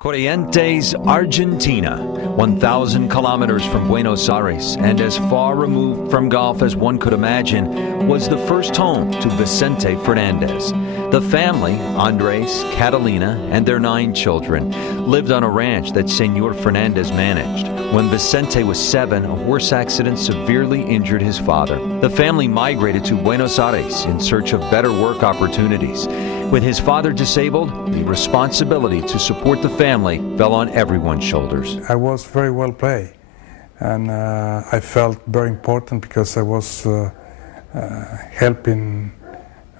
Corrientes, Argentina, 1,000 kilometers from Buenos Aires, and as far removed from golf as one could imagine, was the first home to Vicente Fernández. The family, Andres, Catalina, and their 9 children, lived on a ranch that Señor Fernández managed. When Vicente was 7, a horse accident severely injured his father. The family migrated to Buenos Aires in search of better work opportunities. With his father disabled, the responsibility to support the family fell on everyone's shoulders. I was very well paid, and I felt very important because I was helping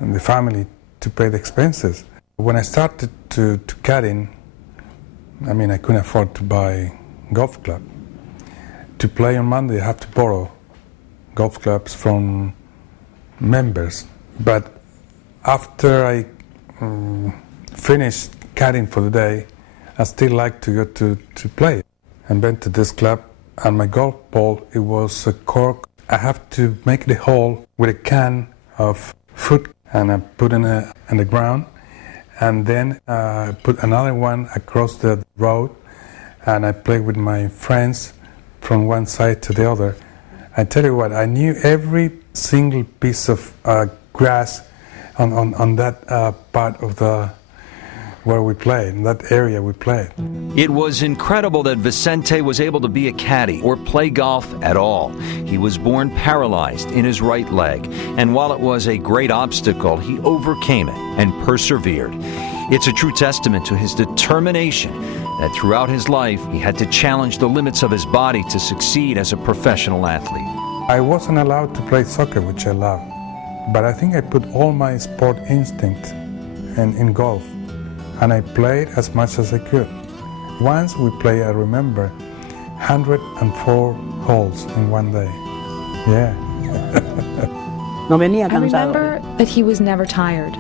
the family to pay the expenses. When I started to caddying, I couldn't afford to buy golf club. To play on Monday, I have to borrow golf clubs from members. But after I finished caddying for the day, I still like to go to play. I went to this club, and my golf ball, it was a cork. I have to make the hole with a can of food, and I put in on the ground, and then put another one across the road, and I play with my friends from one side to the other. I tell you what, I knew every single piece of grass on that part of where we played, in that area we played. It was incredible that Vicente was able to be a caddy or play golf at all. He was born paralyzed in his right leg, and while it was a great obstacle, he overcame it and persevered. It's a true testament to his determination that throughout his life, he had to challenge the limits of his body to succeed as a professional athlete. I wasn't allowed to play soccer, which I love, but I think I put all my sport instinct in golf, and I played as much as I could. Once we played, I remember, 104 holes in one day. Yeah. I remember that he was never tired.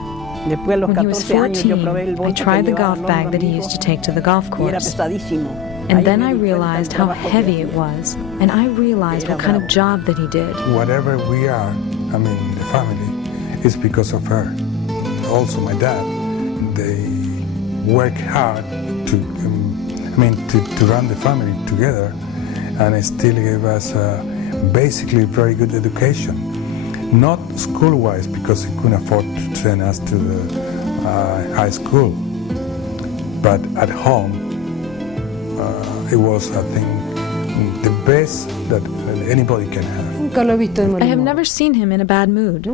When he was 14, I tried the golf bag that he used to take to the golf course. And then I realized how heavy it was, and I realized what kind of job that he did. Whatever we are, the family, is because of her. Also my dad, they work hard to run the family together, and it still gave us basically very good education. Not school-wise, because he couldn't afford to send us to the high school, but at home, it was, I think, the best that anybody can have. I have never seen him in a bad mood.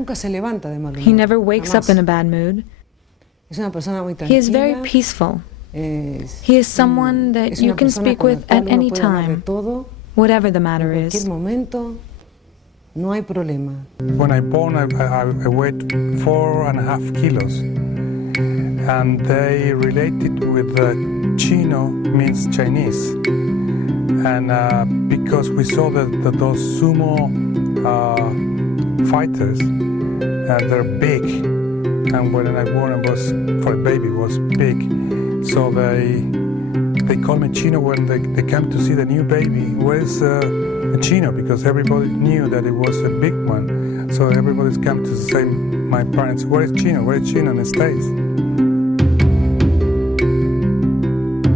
He never wakes up in a bad mood. He is very peaceful. He is someone that you can speak with at any time, whatever the matter is. When I born, I weighed 4.5 kilos, and they related with Chino means Chinese, and because we saw that those sumo fighters, and they're big, and when I born, I was for a baby was big, so they called me Chino when they came to see the new baby. Where's Chino? Because everybody knew that it was a big one, so everybody's come to say, my parents, where is Chino? Where is Chino in the States?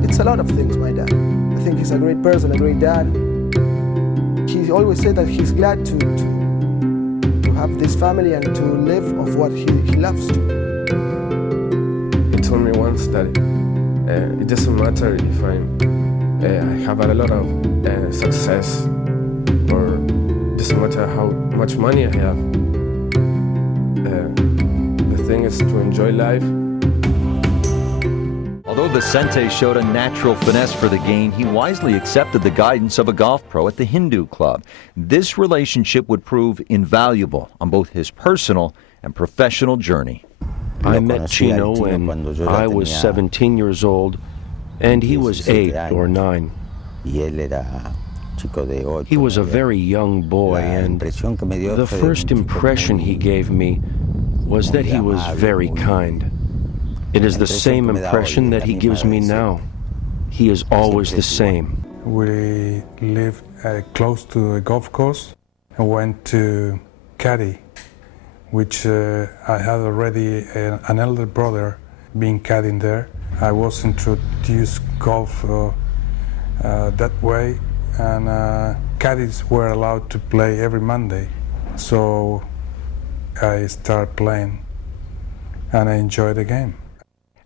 It's a lot of things, my dad. I think he's a great person, a great dad. He always said that he's glad to have this family and to live of what he loves to. He told me once that it doesn't matter if I have a lot of success, or it doesn't matter how much money I have. The thing is to enjoy life. Although Vicente showed a natural finesse for the game, he wisely accepted the guidance of a golf pro at the Hindu club. This relationship would prove invaluable on both his personal and professional journey. I met Chino when I was 17 years old, and he was 8 or 9. He was a very young boy, and the first impression he gave me was that he was very kind. It is the same impression that he gives me now. He is always the same. We lived close to a golf course and went to caddy, which I had already an elder brother being caddying there. I was introduced golf that way, and caddies were allowed to play every Monday. So I started playing, and I enjoyed the game.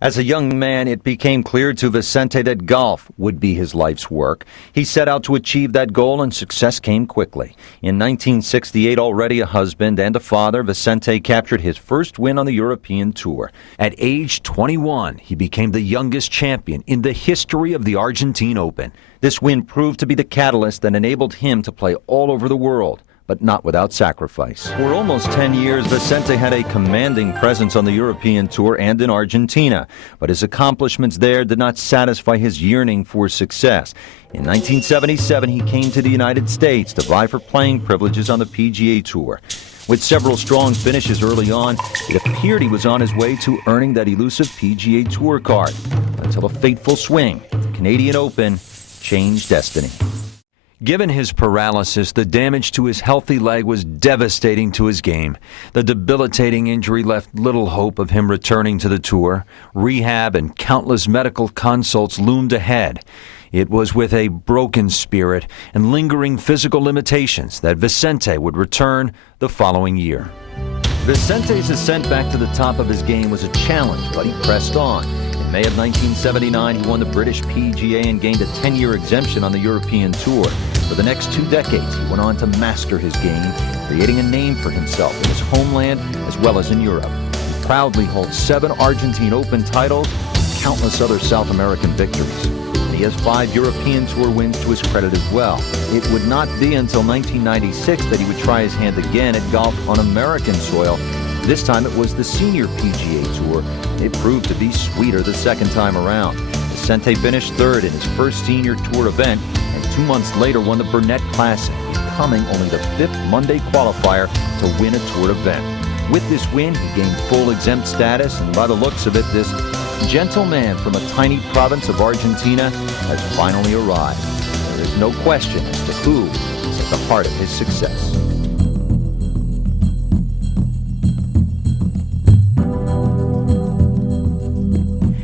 As a young man, it became clear to Vicente that golf would be his life's work. He set out to achieve that goal, and success came quickly. In 1968, already a husband and a father, Vicente captured his first win on the European Tour. At age 21, he became the youngest champion in the history of the Argentine Open. This win proved to be the catalyst that enabled him to play all over the world, but not without sacrifice. For almost 10 years, Vicente had a commanding presence on the European Tour and in Argentina, but his accomplishments there did not satisfy his yearning for success. In 1977, he came to the United States to vie for playing privileges on the PGA Tour. With several strong finishes early on, it appeared he was on his way to earning that elusive PGA Tour card, until a fateful swing at the Canadian Open changed destiny. Given his paralysis, the damage to his healthy leg was devastating to his game. The debilitating injury left little hope of him returning to the tour. Rehab and countless medical consults loomed ahead. It was with a broken spirit and lingering physical limitations that Vicente would return the following year. Vicente's ascent back to the top of his game was a challenge, but he pressed on. In May of 1979, he won the British PGA and gained a 10-year exemption on the European Tour. For the next 2 decades, he went on to master his game, creating a name for himself in his homeland as well as in Europe. He proudly holds 7 Argentine Open titles and countless other South American victories. And he has 5 European Tour wins to his credit as well. It would not be until 1996 that he would try his hand again at golf on American soil. This time it was the Senior PGA Tour. It proved to be sweeter the second time around. Vicente finished 3rd in his first Senior Tour event, and 2 months later won the Burnett Classic, becoming only the 5th Monday qualifier to win a Tour event. With this win, he gained full exempt status, and by the looks of it, this gentle man from a tiny province of Argentina has finally arrived. There is no question as to who is at the heart of his success.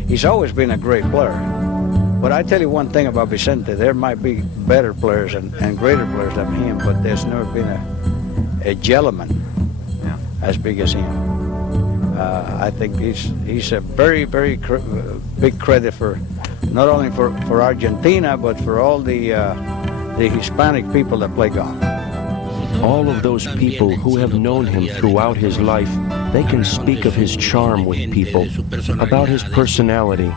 He's always been a great player. But I tell you one thing about Vicente, there might be better players and greater players than him, but there's never been a gentleman as big as him. I think he's a very, very big credit for not only for Argentina, but for all the Hispanic people that play golf. All of those people who have known him throughout his life, they can speak of his charm with people, about his personality,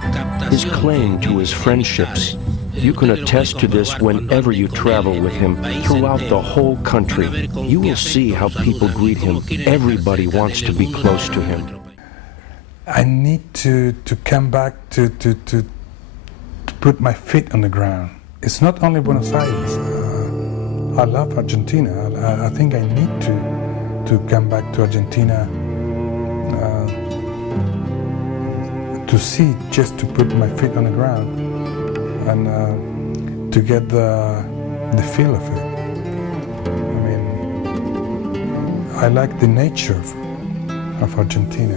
his claim to his friendships. You can attest to this whenever you travel with him throughout the whole country. You will see how people greet him. Everybody wants to be close to him. I need to come back to put my feet on the ground. It's not only Buenos Aires. I love Argentina. I think I need to come back to Argentina to see, just to put my feet on the ground and to get the feel of it. I mean, I like the nature of Argentina.